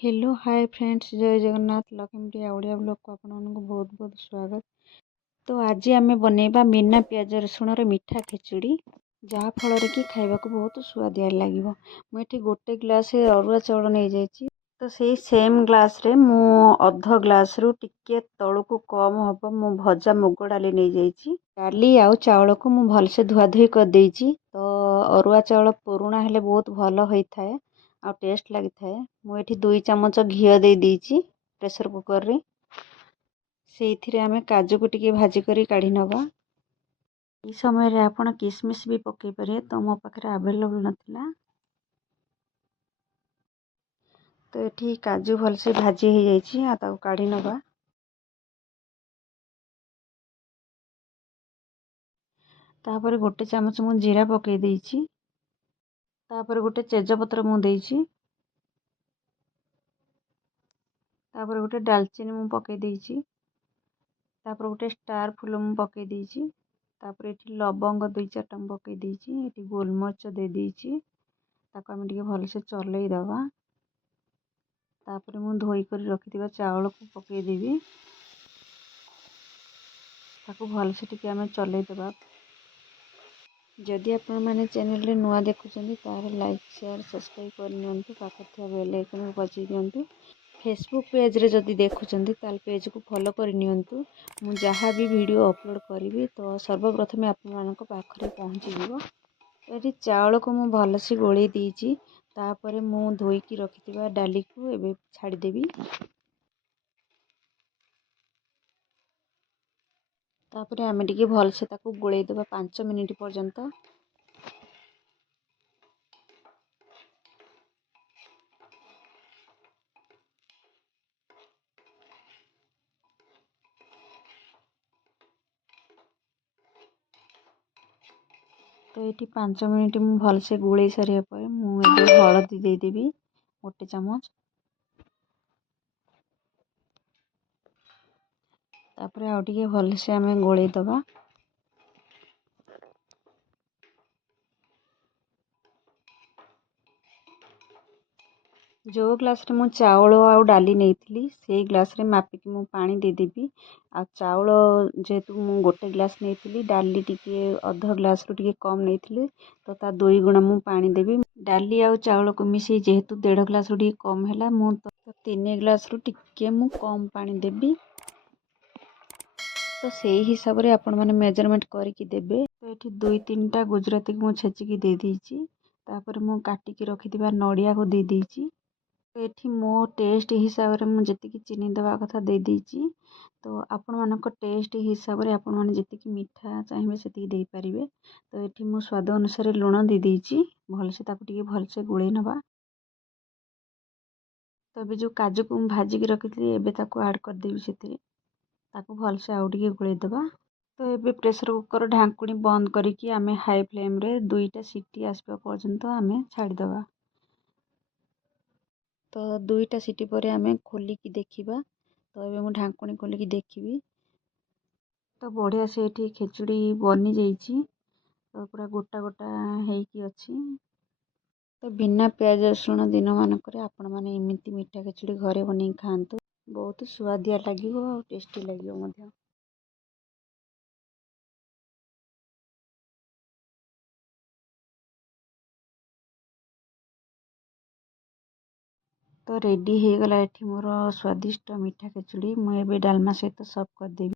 Hello hi friends जय Jagannath Lakshmi Odia blog को आपको बहुत बहुत स्वागत। तो आज आम बनैबा बिना पियाज रसुण मीठा खिचड़ी जहाँ फल कि खाइबा बहुत स्वादिया लगे। मुझे गोटे ग्लास अरुआ चाउल नहीं जाइए तो सही सेम ग्लास रे मु अध ग्लास रु टिके तलू कम हम मु भजा मुग डाली नहीं जाइए। डाली आउ चाउल को मु भलसे धुआ धुई कर देइछि। तो अरुआ चाउल पुराणा हेले बहुत भल होता है आ टेस्ट लगी था। मुझे 2 चामच घी दे देइछि प्रेशर कुकर रे। से आम काजू को टिके भाजी करी काढ़ी नवा। ये समय रे आपण किसमिस भी पकई पारे तो मो पाखे अवेलेबल नथिला। तो ये काजू भलसे भाजी हो जाइछि आ ताको काढ़ी नवा। तापर गोटे चामच मु जीरा पकई देइछि। तापर गोटे तेजपत्र मु देइछि। तापर गोटे डालचीनी मु पकई देइछि। तापर गोटे स्टार फूल मु पकई देइछि। तापर ये लवंग 2-4टा पकई देइछि। ये गोलमरीच दे देइछि। ताको हम टिके भलसे चलई दबा। तापर मु धोई कर रखिथिबा चावल को पकई देबी। ताको भलसे टिके हम चलई दबा। जदि आपण माने चैनल रे नुआ देखुछन्ती तार लाइक शेयर सब्सक्राइब कर नियंतु। पाखर थिया बेल आइकन को बजाई दियंतु। फेसबुक पेज रे जदि देखुछन्ती ताल पेज को फॉलो कर नियंतु। मु जहाँ भी वीडियो अपलोड करी तो सर्वप्रथम आपण मानक पाखरे पहुँची जीवो। ये चावल को मु भलसे गोळई दीची। तापर मु धोई की रखिथिबा डाली को एबे छाड़ी देबी। तापर आमे टिके भलसे ताको गोळई देबा 5 मिनिट पर्यंत। तो ये 5 मिनिट मु भलसे गोळई सारिया पर मु एबे हळदी दे देबी 1 चामच। तापर आउ टिके भलसे आमे गोळई दबा। जो ग्लास रे मु चावल आउ डाली नहीं से ग्लास रे मापिकी मु पानी दे देबी। आ चावल जेहेतु मु गोटे ग्लास नहीं डाली टिके अध ग्लास रु टिके कम नहीं तो ता 2 गुणा मु पानी देबी। डाली आउ चावल को मिसई जेहेतु 1.5 ग्लास रु टिके कम हैला मु तो 3 ग्लास रु टिके मु कम पानी देबी। तो सेही हिसाब रे आपण माने मेजरमेंट करके देबे। तो एठी 2-3टा गुजराती को मु छेचिकी दे दीची। तापर मु काटी की रखिथिबा नडिया को दे दीची। तो एठी मो टेस्ट हिसाब रे मु जतिकी चीनी देवा कथा दे दीची। तो आपण मानक टेस्ट हिसाब रे आपण माने जतिकी मीठा चाहिए सेतिकी दे परिबे। तो एठी मु स्वाद अनुसार लूण दे दीची। भलसे ताको टिके भलसे गुळई नबा। तो अबे जो काजू को मु भाजी की रखिथली एबे ताको ऐड कर देबी सेतिरे। ताको भलसे आउ टिके गुळई दबा। तो एबे प्रेशर कुकर ढांकुणी बंद करिकी आमे हाई फ्लेम रे 2टा सीटी आसबा पर्यंत आमे छाड़ी दबा। तो 2टा सीटी पर आमे खोलिकी देखिबा। तो एबे मु ढांकुणी खोलिकी देखिबी तो बढ़िया से एठी खिचड़ी बनी जाइछि। तो पूरा गोटा गोटा हेकी अछि। तो बिना प्याज रसुण दिन मानक आपण माने एमिति मीठा खिचड़ी घरे बनै खांतु। बहुत स्वादिया लागिवो और टेस्टी लागिवो मध्य। तो रेडी हो गला एठी मोर स्वादिष्ट मीठा खिचड़ी। मु एबे डालमा सहित सर्व कर देबी।